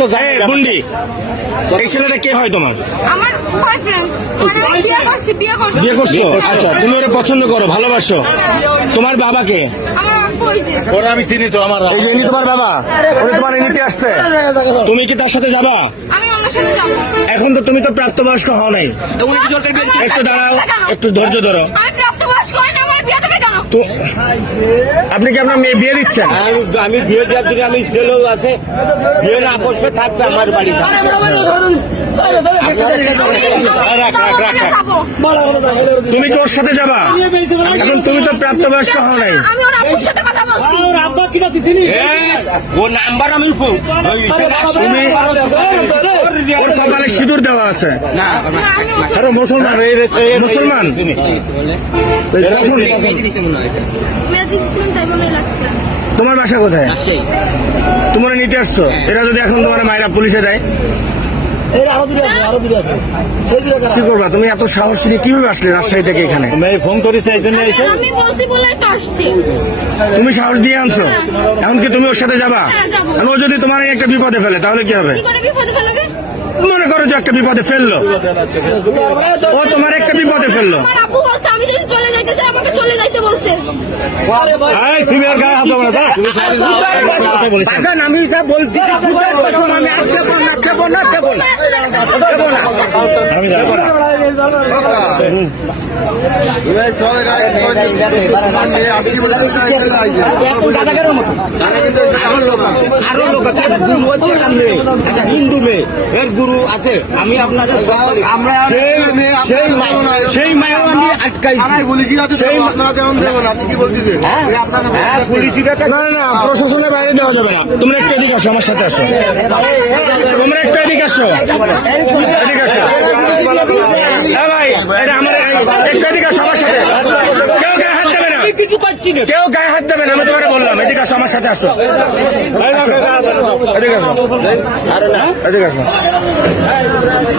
তো যাই বুন্ডি এই ছেলেটা কে হয় তোমার? আমার বয়ফ্রেন্ড, মানে আমি বিয়ে করছি। বিয়ে করছো? আচ্ছা, তুমি ওরা পছন্দ করো, ভালোবাসো। তোমার বাবাকে? আমার আব্বু ওই যে। ওরা আমি চিনি তো, আমার এই যে ইনি তোমার বাবা, উনি তোমার নিতে আসছে। তুমি কি তার সাথে যাবা? আমি ওনার সাথে যাবো। এখন তো তুমি তো প্রাপ্তবয়স্ক হও নাই। একটু দাঁড়াও, একটু ধৈর্য ধরো। আমি প্রাপ্তবয়স্ক হই না, আমার বিয়ে দেবে কেন? তো আপনি কি আপনার মেয়ে বিয়ে দিচ্ছেন? আমি বিয়ে দেওয়ার দিকে আমি ছেলেও আছে, বিয়ে না বসবে থাকবে আমার বাড়িতে। তুমি কি ওর সাথে যাবা? এখন তুমি তো প্রাপ্তবয়স্ক হও নাই। আমি ওর আব্বুর সাথে কথা বলছি। ও নাম্বার আমি তুমি ওর কপালে সিঁদুর দেওয়া আছে। আমি আরে মুসলমান, মুসলমান মেয়ে দিচ্ছিলাম, তাই মনে লাগছে। তোমার বাসা কোথায়? তোমরা নিতে আসছো? এরা যদি এখন তোমার মায়েরা পুলিশে দেয় কি করবা? তুমি এত সাহস নিয়ে কিভাবে আসলে রাজশাহী থেকে এখানে? ফোন করেছে এই জন্য এসে আমি বলছি বলে তো আসছি। তুমি সাহস দিয়ে আনছো, এখন কি তুমি ওর সাথে যাবা? হ্যাঁ, যাবো। আর ও যদি তোমার এই একটা বিপদে ফেলে তাহলে কি হবে? কি করে বিপদে ফেলবে? মনে করো যে একটা বিপদে ফেললো, ও তোমার একটা বিপদে ফেললো। আমার আব্বু বলছে আমি যদি চলে যাইতে চাই আমাকে চলে যাইতে বলছে। তুমি আর গায়ে হাত দেবো না, আমি যা বলছি আমি আর দেবো না, দেবো না, দেবো না, দেবো না। আমি যাবো না। আরো লোক আছে, একটা গুরু হচ্ছে সামনে, একটা হিন্দু মেয়ে, এর গুরু আছে। আমি আপনাদের আমরা সেই মায়ের আমি আটকাইছি। না না, প্রশাসনের বাইরে দেওয়া যাবে না। তোমরা একটু এদিকে আসো, আমার সাথে আসো। তোমরা একটু এদিকে আসো, এদিকে আসো। হ্যাঁ ভাই, এটা আমার একটু এদিকে আসো আমার সাথে। কেউ গায়ে হাত দেবে না, কিছু পাচ্ছি না। কেউ গায়ে হাত দেবে না, আমি তোমাকে বললাম। এদিকে আসো, আমার সাথে আসো। এদিকে আসো, এদিকে আসো।